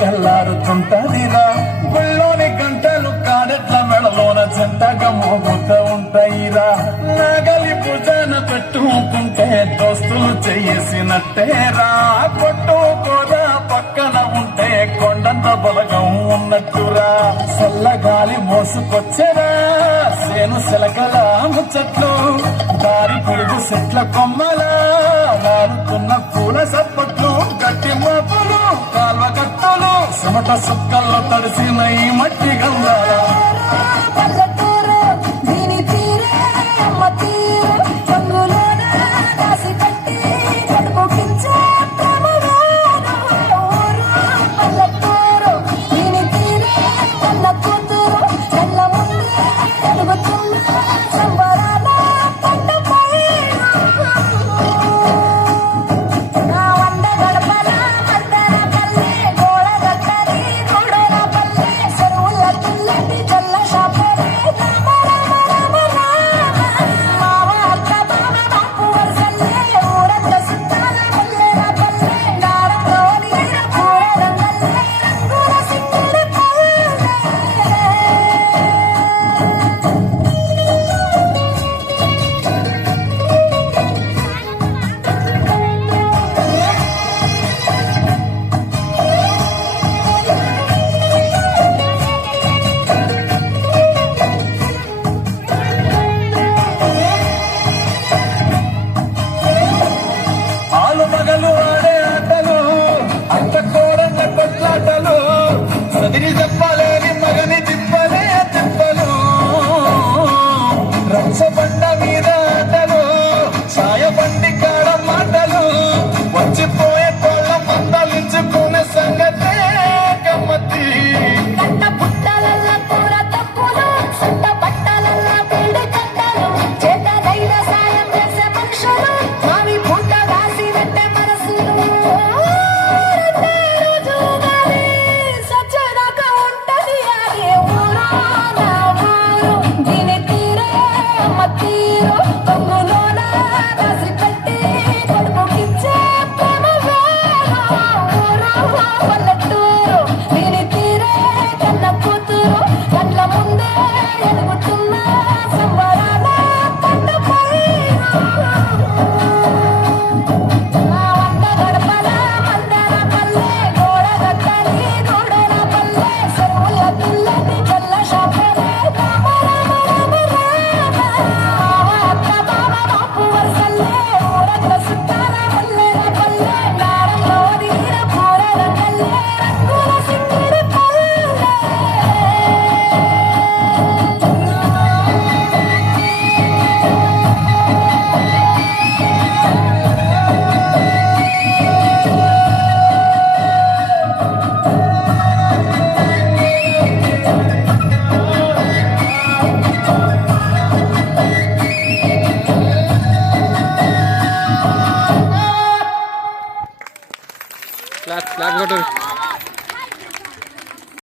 తెల్లారుతుంటదిరా గుళ్ళోని గంటలు కాడెట్ల మెడలోన జంటగా మోగుతూ ఉంటాయిరా నాగలి భుజాన పెట్టుకుంటే దోస్తులు చేసినట్టేరా కొట్టుకోరా పక్కన ఉంటే కొండంత బలగం ఉన్నట్టురా చల్లగాలి మోసుకొచ్చెరా సేను సెలకల ముచ్చట్లు దారి పొడుగు చెట్ల కొమ్మలా నారుతున్న పూల సప్పట్లు గట్టి మోపులు కాల్వ కట్టులు చెమట సుక్కల్లో తడిసిన ఈ మట్టి గంగారా సదిరి చెప్పలేని మగని తిప్పలే తిప్పలు రచ్చబండ మీద ఆటలు సాయబండి కాడ మాటలు వచ్చిపోయే కోళ్ళ మందలించుకునే సంగతే గమ్మతి Clap, clap, go to